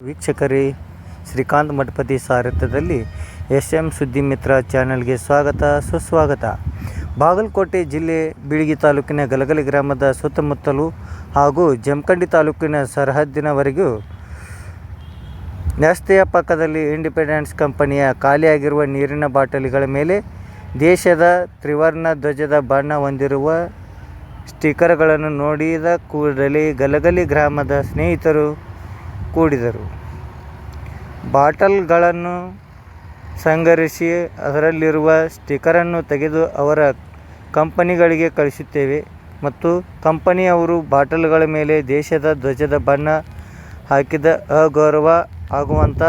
ವೀಕ್ಷಕರೇ, ಶ್ರೀಕಾಂತ್ ಮಠಪತಿ ಸಾರಥ್ಯದಲ್ಲಿ S M ಸುದ್ದಿ ಮಿತ್ರ ಚಾನೆಲ್ಗೆ ಸ್ವಾಗತ, ಸುಸ್ವಾಗತ. ಬಾಗಲಕೋಟೆ ಜಿಲ್ಲೆ ಬೀಳಗಿ ತಾಲೂಕಿನ ಗಲಗಲಿ ಗ್ರಾಮದ ಸುತ್ತಮುತ್ತಲು ಹಾಗೂ ಜಮಖಂಡಿ ತಾಲೂಕಿನ ಸರಹದ್ದಿನವರೆಗೂ ರಸ್ತೆಯ ಪಕ್ಕದಲ್ಲಿ ಇಂಡಿಪೆಂಡೆನ್ಸ್ ಕಂಪನಿಯ ಖಾಲಿಯಾಗಿರುವ ನೀರಿನ ಬಾಟಲಿಗಳ ಮೇಲೆ ದೇಶದ ತ್ರಿವರ್ಣ ಧ್ವಜದ ಬಣ್ಣ ಹೊಂದಿರುವ ಸ್ಟಿಕ್ಕರ್ಗಳನ್ನು ನೋಡಿದ ಕೂಡಲೇ ಗಲಗಲಿ ಗ್ರಾಮದ ಸ್ನೇಹಿತರು ಕೂಡಿದರು. ಬಾಟಲ್ಗಳನ್ನು ಸಂಗ್ರಹಿಸಿ ಅದರಲ್ಲಿರುವ ಸ್ಟಿಕರನ್ನು ತೆಗೆದು ಅವರ ಕಂಪನಿಗಳಿಗೆ ಕಳಿಸುತ್ತೇವೆ ಮತ್ತು ಕಂಪನಿಯವರು ಬಾಟಲ್ಗಳ ಮೇಲೆ ದೇಶದ ಧ್ವಜದ ಬಣ್ಣ ಹಾಕಿದ ಅಗೌರವ ಆಗುವಂಥ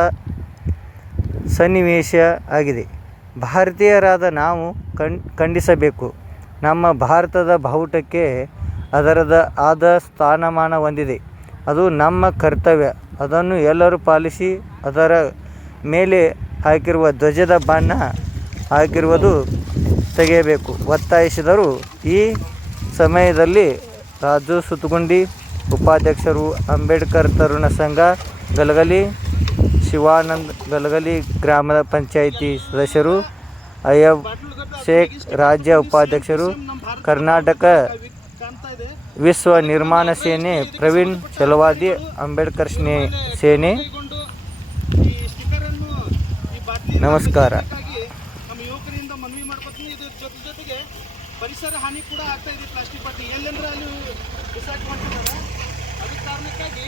ಸನ್ನಿವೇಶ ಆಗಿದೆ. ಭಾರತೀಯರಾದ ನಾವು ಕಣ್, ಖಂಡಿಸಬೇಕು. ನಮ್ಮ ಭಾರತದ ಬಾವುಟಕ್ಕೆ ಅದರದ ಆದ ಸ್ಥಾನಮಾನ ಹೊಂದಿದೆ. ಅದು ನಮ್ಮ ಕರ್ತವ್ಯ. ಅದನ್ನು ಎಲ್ಲರೂ ಪಾಲಿಸಿ ಅದರ ಮೇಲೆ ಹಾಕಿರುವ ಧ್ವಜದ ಬಣ್ಣ ಹಾಕಿರುವುದು ತೆಗೆಯಬೇಕು. ಒತ್ತಾಯಿಸಿದರು ಈ ಸಮಯದಲ್ಲಿ ರಾಜು ಸುತ್ತಗುಂಡಿ ಉಪಾಧ್ಯಕ್ಷರು ಅಂಬೇಡ್ಕರ್ ತರುಣ ಸಂಘ ಗಲಗಲಿ, ಶಿವಾನಂದ್ ಗಲಗಲಿ ಗ್ರಾಮದ ಪಂಚಾಯಿತಿ ಸದಸ್ಯರು ಅಯ್ಯಬ್ ಶೇಖ್ ರಾಜ್ಯ ಉಪಾಧ್ಯಕ್ಷರು, ಕರ್ನಾಟಕ ವಿಶ್ವ ನಿರ್ಮಾಣ ಸೇನೆ ಪ್ರವೀಣ್ ಚಲವಾದಿ, ಅಂಬೇಡ್ಕರ್ ಸ್ನೇ ನಮಸ್ಕಾರ. ನಮ್ಮ ಯುವಕರಿಂದ ಮನವಿ ಮಾಡ್ಕೊತೀನಿ ಇದ್ರ ಜೊತೆ ಜೊತೆಗೆ ಪರಿಸರ ಹಾನಿ ಕೂಡ ಆಗ್ತಾ ಇದೆ ಪ್ಲಾಸ್ಟಿಕ್ ಬಾಟ್ಲಿ ಎಲ್ಲೆಂದ್ರೆ ಅಲ್ಲಿ ಬಿಸಾಕ್ ಮಾಡ್ತಿದ್ದಾರೆ ಅದಕ್ಕೆ ಕಾರಣಕ್ಕಾಗಿ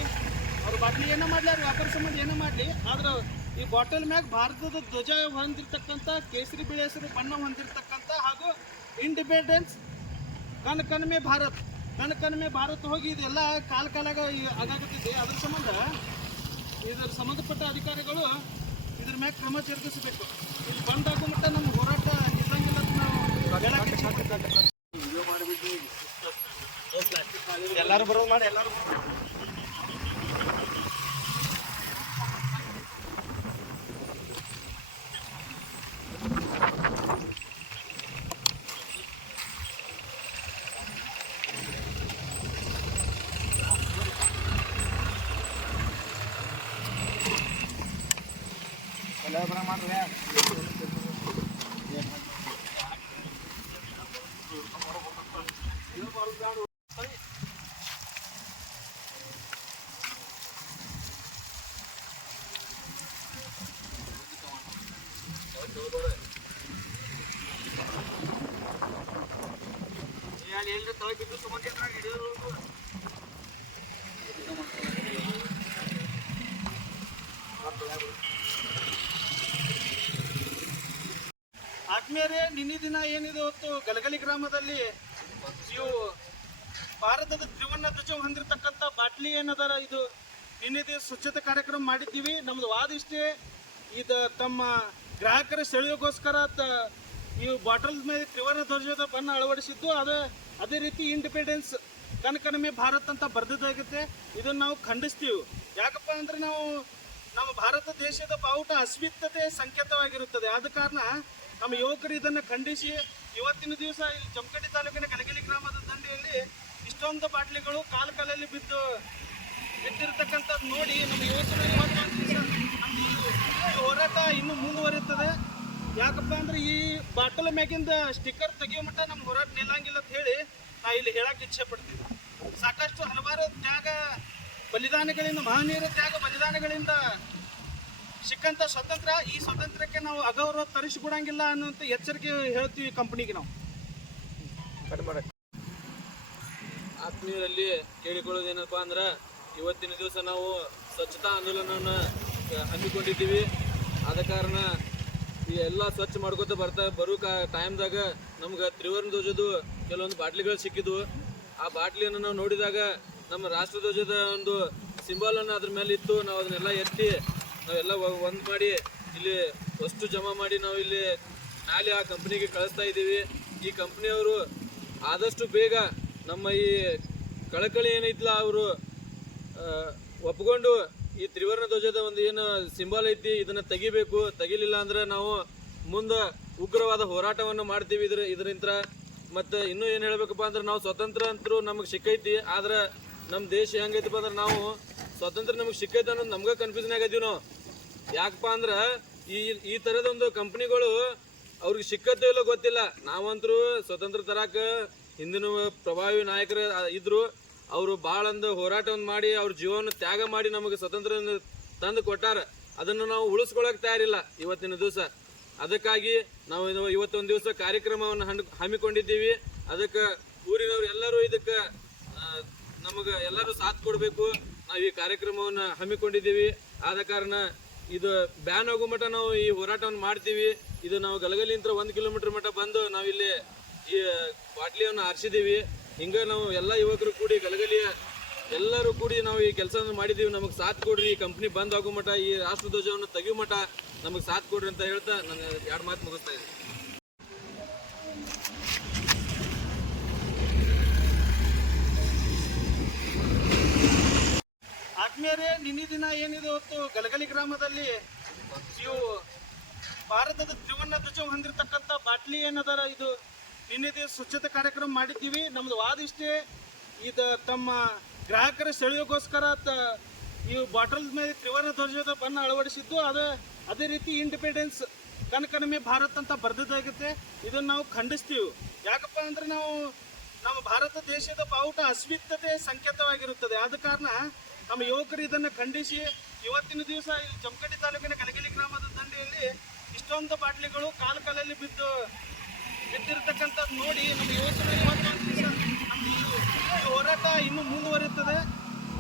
ಅವ್ರು ಬಾಟ್ಲಿ ಏನೋ ಮಾಡಲಿ ಅವ್ರ ವ್ಯಾಪಾರ ಸಂಬಂಧ ಏನೋ ಮಾಡಲಿ ಆದ್ರೆ ಈ ಬಾಟಲ್ ಮ್ಯಾಗ ಭಾರತದ ಧ್ವಜ ಹೊಂದಿರ್ತಕ್ಕಂಥ ಕೇಸರಿ ಬಿಳಿ ಹೆಸರು ಬಣ್ಣ ಹೊಂದಿರತಕ್ಕಂಥ ಹಾಗೂ ಇಂಡಿಪೆಂಡೆನ್ಸ್ ಕನ್ ಕನ್ಮೆ ಭಾರತ್ ಕನ್ ಕಣ್ಮೆ ಭಾರತ ಹೋಗಿ ಇದೆಲ್ಲ ಕಾಲ ಕಾಲಾಗ ಈ- ಅದ್ರ ಸಂಬಂಧ ಇದರ ಸಂಬಂಧಪಟ್ಟ ಅಧಿಕಾರಿಗಳು ಇದ್ರ ಮ್ಯಾಗ ಕ್ರಮ ಜರುಗಿಸಬೇಕು. ಇದು ಬಂದಾಗ ಮಟ್ಟ ನಮ್ಮ ಹೋರಾಟ ನಿಲ್ಲಂಗಿಲ್ಲ ಇಷ್ಟಪಡ್ತೀನಿ. ಎಲ್ಲರೂ ಬರೋದು ಮಾಡಿ, ಎಲ್ಲರೂ ಎಲ್ಲಿ ಎಲ್ಲಿ ತಳಗಿದ್ದು ಸುಮ್ಮನೆ ಹಿಡಿದು ಆದ್ಮೇಲೆ ನಿನ್ನೆ ದಿನ ಏನಿದೆ ಹೊತ್ತು ಗಲಗಲಿ ಗ್ರಾಮದಲ್ಲಿ ಇವು ಭಾರತದ ತ್ರಿವರ್ಣ ಧ್ವಜ ಹೊಂದಿರತಕ್ಕಂಥ ಬಾಟ್ಲಿ ಏನದಾರ ಇದು ನಿನ್ನೆ ದಿನ ಸ್ವಚ್ಛತೆ ಕಾರ್ಯಕ್ರಮ ಮಾಡಿದ್ದೀವಿ. ನಮ್ದು ವಾದ ಇಷ್ಟೇ, ಇದು ತಮ್ಮ ಗ್ರಾಹಕರ ಸೆಳೆಯೋಗೋಸ್ಕರ ಇವು ಬಾಟಲ್ ಮೇಲೆ ತ್ರಿವರ್ಣ ಧ್ವಜದ ಬಣ್ಣ ಅಳವಡಿಸಿದ್ದು. ಅದು, ಅದೇ ರೀತಿ ಇಂಡಿಪೆಂಡೆನ್ಸ್ ಕನಕನಮೆ ಭಾರತ್ ಅಂತ ಬರ್ದಿದ್ದಾಗುತ್ತೆ. ಇದನ್ನು ನಾವು ಖಂಡಿಸ್ತೀವಿ. ಯಾಕಪ್ಪ ಅಂದ್ರೆ ನಾವು ನಮ್ಮ ಭಾರತ ದೇಶದ ಬಾವುಟ ಅಸ್ಮಿತತೆ ಸಂಕೇತವಾಗಿರುತ್ತದೆ. ಆದ ಕಾರಣ ನಮ್ಮ ಯುವಕರು ಇದನ್ನು ಖಂಡಿಸಿ ಇವತ್ತಿನ ದಿವಸ ಈ ಜಮಖಂಡಿ ತಾಲೂಕಿನ ಕಲಗಿಲಿ ಗ್ರಾಮದ ದಂಡೆಯಲ್ಲಿ ಇಷ್ಟೊಂದು ಬಾಟ್ಲಿಗಳು ಕಾಲು ಕಾಲಲ್ಲಿ ಬಿದ್ದು ಬಿದ್ದಿರ್ತಕ್ಕಂಥದ್ದು ನೋಡಿ ನಮ್ಮ ಯುವಕರು ಈ ಹೋರಾಟ ಇನ್ನೂ ಮುಂದುವರಿಯುತ್ತದೆ. ಯಾಕಪ್ಪ ಅಂದ್ರೆ ಈ ಬಾಟಲ್ ಮ್ಯಾಗಿಂದ ಸ್ಟಿಕ್ಕರ್ ತೆಗಿಯೋ ಮಟ್ಟ ನಮ್ಮ ಹೋರಾಟ ನಿಲ್ಲಂಗಿಲ್ಲ ಅಂತ ಹೇಳಿ ನಾ ಇಲ್ಲಿ ಹೇಳಕ್ಕೆ ಇಚ್ಛೆ ಪಡ್ತೀನಿ. ಸಾಕಷ್ಟು ಹಲವಾರು ತ್ಯಾಗ ಬಲಿದಾನಗಳಿಂದ ಮಹನೀಯರ ತ್ಯಾಗ ಬಲಿದಾನಗಳಿಂದ ಸಿಕ್ಕಂತ ಸ್ವತಂತ್ರ ಈ ಸ್ವತಂತ್ರಕ್ಕೆ ನಾವು ಅಗೌರವ ತರಿಸಿಕೊಡಂಗಿಲ್ಲ ಅನ್ನೋಂಥ ಎಚ್ಚರಿಕೆ ಹೇಳ್ತೀವಿ ಕಂಪನಿಗೆ ನಾವು. ಆತ್ಮೀಯರಲ್ಲಿ ಕೇಳಿಕೊಳ್ಳೋದು ಕೇಳಿಕೊಳ್ಳೋದೇನಪ್ಪ ಅಂದ್ರೆ ಇವತ್ತಿನ ದಿವಸ ನಾವು ಸ್ವಚ್ಛತಾ ಆಂದೋಲನವನ್ನು ಹಮ್ಮಿಕೊಂಡಿದ್ದೀವಿ. ಆದ ಕಾರಣ ಈ ಎಲ್ಲ ಸ್ವಚ್ಛ ಮಾಡ್ಕೊತ ಬರ್ತಾ ಬರೋ ಕಾ ಟೈಮ್ದಾಗ ನಮ್ಗೆ ತ್ರಿವರ್ಣ ಧ್ವಜದ್ದು ಕೆಲವೊಂದು ಬಾಟ್ಲಿಗಳು ಸಿಕ್ಕಿದ್ವು. ಆ ಬಾಟ್ಲಿಯನ್ನು ನಾವು ನೋಡಿದಾಗ ನಮ್ಮ ರಾಷ್ಟ್ರಧ್ವಜದ ಒಂದು ಸಿಂಬಲನ್ನು ಅದ್ರ ಮೇಲೆ ಇತ್ತು ನಾವು ಅದನ್ನೆಲ್ಲ ಎತ್ತಿ ನಾವೆಲ್ಲ ಒಂದು ಮಾಡಿ ಇಲ್ಲಿ ವಸ್ತು ಜಮಾ ಮಾಡಿ ನಾವು ಇಲ್ಲಿ ನಾಳೆ ಆ ಕಂಪ್ನಿಗೆ ಕಳಿಸ್ತಾ ಇದ್ದೀವಿ. ಈ ಕಂಪ್ನಿಯವರು ಆದಷ್ಟು ಬೇಗ ನಮ್ಮ ಈ ಕಳಕಳಿ ಏನೈತಲ್ಲ ಅವರು ಒಪ್ಕೊಂಡು ಈ ತ್ರಿವರ್ಣ ಧ್ವಜದ ಒಂದು ಏನು ಸಿಂಬಲ್ ಐತಿ ಇದನ್ನ ತೆಗಿಬೇಕು. ತೆಗಿಲಿಲ್ಲ ಅಂದ್ರೆ ನಾವು ಮುಂದೆ ಉಗ್ರವಾದ ಹೋರಾಟವನ್ನು ಮಾಡ್ತೀವಿ ಇದ್ರ ಇದರಿಂದ ಮತ್ತೆ ಇನ್ನೂ ಏನು ಹೇಳ್ಬೇಕಪ್ಪ ಅಂದ್ರೆ ನಾವು ಸ್ವತಂತ್ರ ಅಂತರೂ ನಮಗೆ ಸಿಕ್ಕೈತಿ. ಆದ್ರೆ ನಮ್ಮ ದೇಶ ಹೆಂಗೈತಪ್ಪ ಅಂದ್ರೆ ನಾವು ಸ್ವಾತಂತ್ರ್ಯ ನಮಗೆ ಸಿಕ್ಕೈತೆ ಅನ್ನೋದು ನಮ್ಗೆ ಕನ್ಫ್ಯೂಷನ್ ಆಗಿದೀವಿ ನಾವು. ಯಾಕಪ್ಪ ಅಂದ್ರೆ ಈ ಈ ತರದ ಒಂದು ಕಂಪನಿಗಳು ಅವ್ರಿಗೆ ಸಿಕ್ಕತ್ತೋ ಇಲ್ಲೋ ಗೊತ್ತಿಲ್ಲ. ನಾವಂತರೂ ಸ್ವತಂತ್ರ ತರಾಕ ಹಿಂದಿನ ಪ್ರಭಾವಿ ನಾಯಕರು ಇದ್ರು. ಅವರು ಭಾಳ ಒಂದು ಹೋರಾಟವನ್ನು ಮಾಡಿ ಅವ್ರ ಜೀವನ ತ್ಯಾಗ ಮಾಡಿ ನಮಗೆ ಸ್ವತಂತ್ರ ತಂದು ಕೊಟ್ಟಾರ. ಅದನ್ನು ನಾವು ಉಳಿಸ್ಕೊಳಕ್ ತಯಾರಿಲ್ಲ ಇವತ್ತಿನ ದಿವಸ. ಅದಕ್ಕಾಗಿ ನಾವು ಇವತ್ತೊಂದು ದಿವಸ ಕಾರ್ಯಕ್ರಮವನ್ನು ಹಮ್ಮಿಕೊಂಡಿದ್ದೀವಿ. ಅದಕ್ಕೆ ಊರಿನವ್ರು ಎಲ್ಲರೂ ಇದಕ್ಕೆ ನಮಗೆ ಎಲ್ಲರೂ ಸಾಥ್ ಕೊಡಬೇಕು. ನಾವು ಈ ಕಾರ್ಯಕ್ರಮವನ್ನು ಹಮ್ಮಿಕೊಂಡಿದ್ದೀವಿ. ಆದ ಕಾರಣ ಇದು ಬ್ಯಾನ್ ಆಗೋ ಮಟ್ಟ ನಾವು ಈ ಹೋರಾಟವನ್ನು ಮಾಡ್ತೀವಿ. ಇದು ನಾವು ಗಲಗಲಿಂತ್ರ ಒಂದು ಕಿಲೋಮೀಟರ್ ಮಟ್ಟ ಬಂದು ನಾವಿಲ್ಲಿ ಈ ಬಾಟ್ಲಿಯನ್ನು ಆರಿಸಿದ್ದೀವಿ ಹಿಂಗೆ ನಾವು ಎಲ್ಲ ಯುವಕರು ಕೂಡಿ ಗಲಗಲಿಯ ಎಲ್ಲರೂ ಕೂಡಿ ನಾವು ಈ ಕೆಲಸವನ್ನು ಮಾಡಿದ್ದೀವಿ ನಮಗೆ ಸಾಥ್ ಕೊಡ್ರಿ. ಈ ಕಂಪ್ನಿ ಬಂದ್ ಆಗೋ ಮಟ್ಟ, ಈ ರಾಷ್ಟ್ರಧ್ವಜವನ್ನು ತೆಗಿಯೋ ಮಟ್ಟ ನಮಗೆ ಸಾಥ್ ಕೊಡ್ರಿ ಅಂತ ಹೇಳ್ತಾ ನಾನು ಎರಡು ಮಾತು ಮುಗಿಸ್ತಾ ಇದ್ದೀನಿ. ಆದ್ಮೇಲೆ ನಿನ್ನೆ ದಿನ ಏನಿದೆ ಹೊತ್ತು ಗಲಗಲಿ ಗ್ರಾಮದಲ್ಲಿ ಇವು ಭಾರತದ ತ್ರಿವರ್ಣ ಧ್ವಜ ಹೊಂದಿರತಕ್ಕಂಥ ಬಾಟ್ಲಿ ಏನದರ ಇದು ನಿನ್ನೆ ದಿನ ಸ್ವಚ್ಛತೆ ಕಾರ್ಯಕ್ರಮ ಮಾಡಿದ್ದೀವಿ. ನಮ್ದು ವಾದ ಇಷ್ಟೇ, ಇದು ತಮ್ಮ ಗ್ರಾಹಕರ ಸೆಳೆಯೋಗೋಸ್ಕರ ತ ಇವು ಬಾಟಲ್ ಮೇಲೆ ತ್ರಿವರ್ಣ ಧ್ವಜದ ಬಣ್ಣ ಅಳವಡಿಸಿದ್ದು. ಅದು, ಅದೇ ರೀತಿ ಇಂಡಿಪೆಂಡೆನ್ಸ್ ಕನಕನಮೆ ಭಾರತ್ ಅಂತ ಬರೆದಿದ್ದಾಗುತ್ತೆ ಇದನ್ನು ನಾವು ಖಂಡಿಸ್ತೀವಿ. ಯಾಕಪ್ಪ ಅಂದ್ರೆ ನಾವು, ನಮ್ಮ ಭಾರತ ದೇಶದ ಬಾವುಟ ಅಸ್ಮಿತತೆ ಸಂಕೇತವಾಗಿರುತ್ತದೆ. ಆದ ಕಾರಣ ನಮ್ಮ ಯುವಕರು ಇದನ್ನು ಖಂಡಿಸಿ ಇವತ್ತಿನ ದಿವಸ ಇಲ್ಲಿ ಜಮಖಂಡಿ ತಾಲೂಕಿನ ಕಲಗಿಲಿ ಗ್ರಾಮದ ದಂಡೆಯಲ್ಲಿ ಇಷ್ಟೊಂದು ಬಾಟ್ಲಿಗಳು ಕಾಲು ಕಾಲಲ್ಲಿ ಬಿದ್ದು ಬಿದ್ದಿರತಕ್ಕಂಥದ್ದು ನೋಡಿ ನಮ್ಮ ಯುವಕರು ಇವತ್ತು ಈ- ಈ ಹೋರಾಟ ಇನ್ನೂ ಮುಂದುವರಿಯುತ್ತದೆ.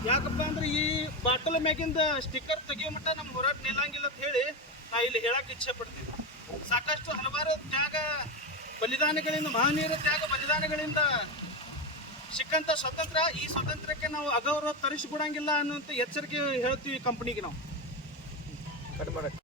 ಯಾಕಪ್ಪ ಅಂದ್ರೆ ಈ ಬಾಟಲ್ ಮ್ಯಾಗಿಂದ ಸ್ಟಿಕ್ಕರ್ ತೆಗಿಯೋ ಮಟ್ಟ ನಮ್ಮ ಹೋರಾಟ ನಿಲ್ಲಂಗಿಲ್ಲ ಅಂತ ಹೇಳಿ ನಾ ಇಲ್ಲಿ ಹೇಳಕ್ಕೆ ಇಚ್ಛೆ ಪಡ್ತೀನಿ. ಸಾಕಷ್ಟು ಹಲವಾರು ತ್ಯಾಗ ಬಲಿದಾನಗಳಿಂದ, ಮಹನೀಯರ ತ್ಯಾಗ ಬಲಿದಾನಗಳಿಂದ ಸಿಕ್ಕಂತ ಸ್ವತಂತ್ರ ಈ ಸ್ವತಂತ್ರಕ್ಕೆ ನಾವು ಅಗೌರವ ತರಿಸ್ಬಿಡಂಗಿಲ್ಲ ಅನ್ನೋಂಥ ಎಚ್ಚರಿಕೆ ಹೇಳ್ತೀವಿ ಕಂಪ್ನಿಗೆ ನಾವು.